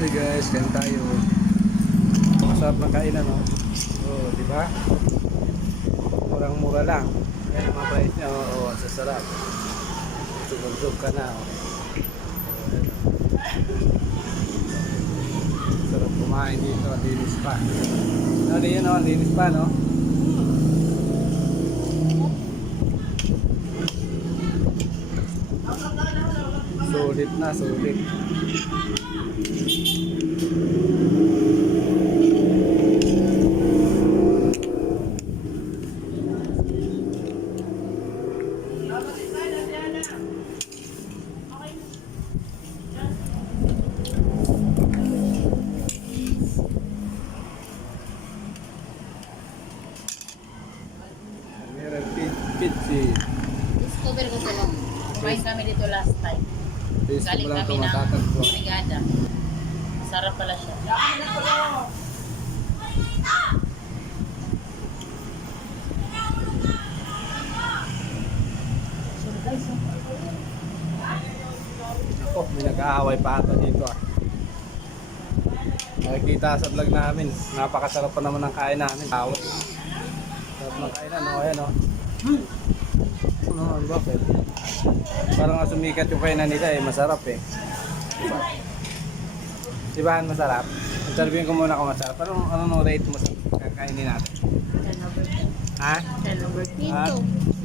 Hey guys, kain tayo. Masarap na kainan, no? Oh, di ba? Murang-mura lang. Kaya mga price niya, oh, sasarap. Tugog-tug ka na, oh. Sarap kumain dito, linis pa. Ano yun, no? Linis pa, no? Sulit na, sulit. Meron pizza. Discover ko sila. Kumain kami dito last time. Facebook Galing lang kami ng tumatatagpo. brigada. Sarap pala siya. Ako, may nag-aaway pa ata dito ah. Nakikita sa vlog namin, napakasarap pa naman ng kain namin. Away. Sarap ng kainan, no? Ayan, no? Ano, bakit? Parang nga sumikat yung kainan nila eh, masarap eh. Diba? Diba, masarap? Sabihin ko muna kung masarap. Anong rate mo sa kakainin natin? 10 over 10. Ha? 10 over 10. Ha?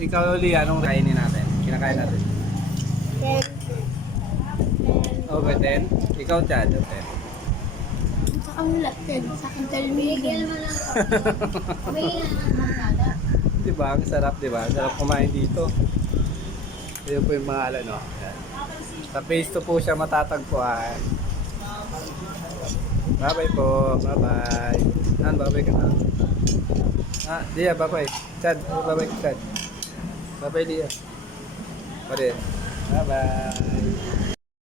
Ikaw, Uli, anong kainin natin? Kinakain natin? 10. Over 10? Ikaw, Chad, over 10. Ang latin sa akin talmigil. Diba? Ang sarap, diba? Sarap kumain dito. Ito po yung mga no? Yan. Sa phase 2 po siya matatagpuan. Bye-bye po. Bye-bye. Nan, bye-bye ka na. Ah, Lia, bye-bye. Chad, bye-bye, Chad. Bye-bye, Lia. Pa rin. Bye-bye.